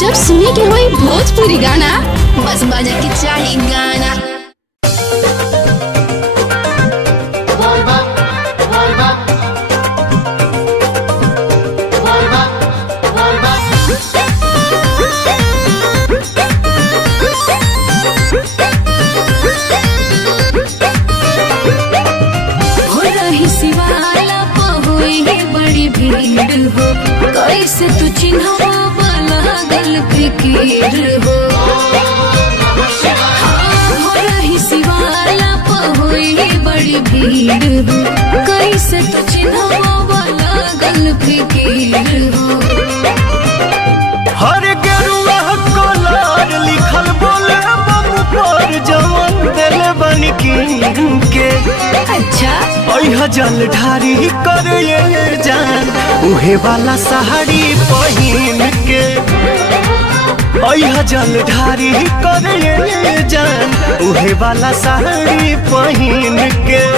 जब सुने के होई भोजपुरी गाना बस बजे के चाही गाना। कैसे तू चिन्हवा लागल फिकीर हो हो रही शिवाला पहुई बड़ी भीड़ हो कैसे तू चिन्हवा लागल फिकीर हो। हर गेरुआ कलर लिखल बोले बम पर जवन दिल बन के अच्छा ओह जल ढारी कर जान उहे वाला साड़ी पहिन के ओह जल ढारी कर जान उहे वाला साड़ी पहिन के।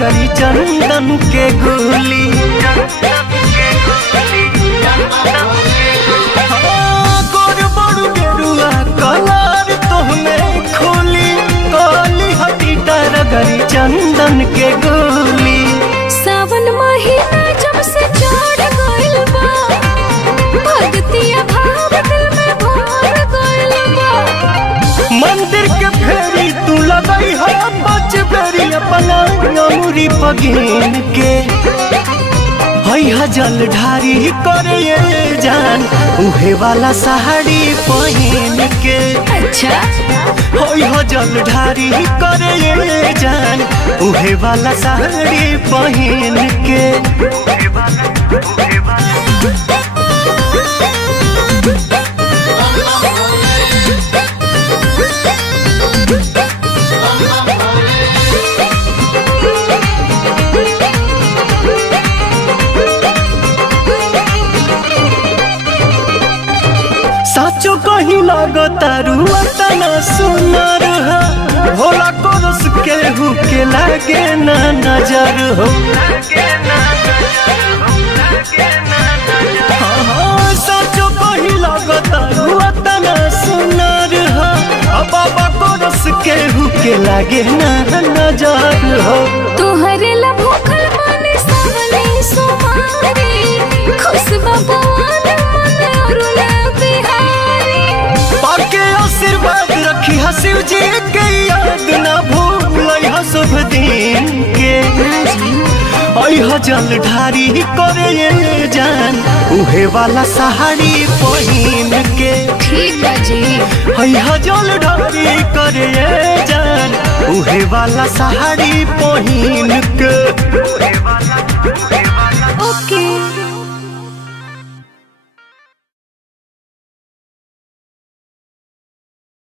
गरी चंदन के गोली गोर बड़ू गेरुआ कलर तोहने खोली काली हटी तर गरी चंदन के गोली। सावन महीना जब से चढ़ गइल बा भक्तिया भाव दिल में भर गइल बा मंदिर के फेरी तू लगई है बच बेरी अपना नमुरी पगीन के है जल ढारी करे जान उहे वाला साड़ी पहिन के। अच्छा है जल ढारी करे जान उहे वाला साड़ी पहिन के। साचो कहीं लगतारू तना सुनर भोला कोरस के हुके लागे ना नजर हो साचो कहीं लगतारू तना सुनर बाबा कोरस के हुके लागे ना नजर हो। तोहरे ला भूखल माने सावली सुमारी खुश भगवान मन अरुला आशीर्वाद रखी शिव जी के याद ना भूल शुभ दिन के। ओह जल ढारी करे जान उहे वाला साड़ी पहिन के। ठीक बाजी ओह जल ढारी करे जान उहे वाला साड़ी पहिन के। ओके